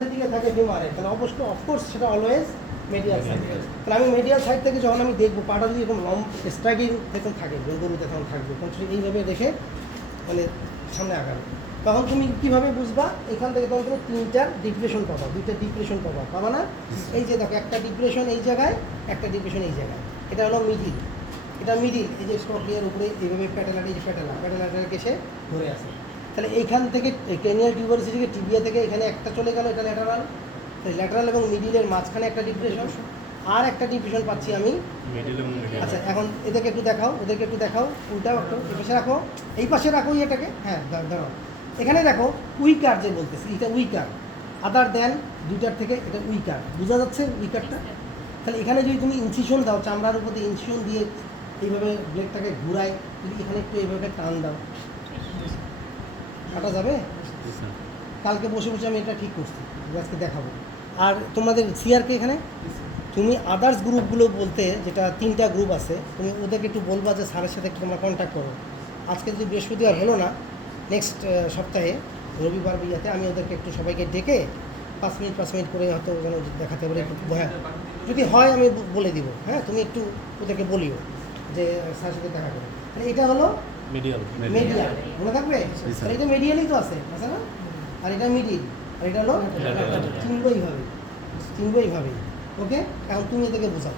দিকে থাকে ফিমারে, তাহলে অবশ্যই অফকোর্স সেটা অলওয়েজ মেডিয়াল সাইড। তাহলে আমি মেডিয়াল সাইড থেকে যখন আমি দেখবো পাটা যদি এরকম লম্ব স্ট্রাইকিং দেখুন থাকে, গরুতে তখন থাকবে, তখন সেটা এইভাবে রেখে মানে সামনে আগাবে। তখন তুমি কীভাবে বুঝবা? এখান থেকে তখন তুমি তিনটার ডিপ্রেশন পাবা, দুইটা ডিপ্রেশন পাবা না? এই যে দেখো, একটা ডিপ্রেশন এই জায়গায়, একটা ডিপ্রেশন এই জায়গায়, এটা হলো মিডিল। এটা মিডিল, এই যে স্কোপিয়ার উপরে এইভাবে প্যাটেলাটা, এই যে প্যাটেলাটাকে সে ধরে আছে। তাহলে এইখান থেকে ক্রেনিয়াল টিউবারসি থেকে টিবিয়া থেকে এখানে একটা চলে গেল, এটা ল্যাটারাল। ল্যাটারাল এবং মিডিলের মাঝখানে একটা ডিপ্রেশন, আর একটা ডিপ্রেশন পাচ্ছি আমি মিডিল এবং মিডিল। আচ্ছা, এখন এদেরকে একটু দেখাও, ওদেরকে একটু দেখাও, উল্টাও একটু, এই পাশে রাখো, এই পাশে রাখো এটাকে, হ্যাঁ দাঁড়াও। এখানে দেখো উইকার যে বলতেছি, এটা উইকার, আদার দেন দুইটার থেকে এটা উইকার, বোঝা যাচ্ছে উইকারটা? তাহলে এখানে যদি তুমি ইনসিশন দাও, চামড়ার উপর দিয়ে ইনসিশন দিয়ে এইভাবে ব্লেডটাকে ঘুরাই, যদি এখানে একটু এইভাবে টান দাও, কাটা যাবে? কালকে বসে বসে আমি এটা ঠিক করছি, আজকে দেখাবো। আর তোমাদের সিআরকে এখানে তুমি আদার্স গ্রুপগুলো বলতে, যেটা 3টা গ্রুপ আছে, তুমি ওদেরকে একটু বলবা যে স্যারের সাথে একটু তোমরা কন্ট্যাক্ট করো। আজকে যদি বৃহস্পতিবার হলো না, নেক্সট সপ্তাহে রবিবার বিয়াতে আমি ওদেরকে একটু সবাইকে ডেকে 5 মিনিট করে হয়তো যেন দেখাতে পারি। হ্যাঁ, যদি হয় আমি বলে দিব। হ্যাঁ, তুমি একটু ওদেরকে বলিও যে স্যারের সাথে দেখা করো। মানে এটা হলো মিডিয়াল, মনে থাকবে? আর এটা মিডিয়ালই তো আছে না? আর এটা মিডিল, আর এটা হলো চিনবইভাবে। ওকে, এখন তুমি এদেরকে বোঝাও।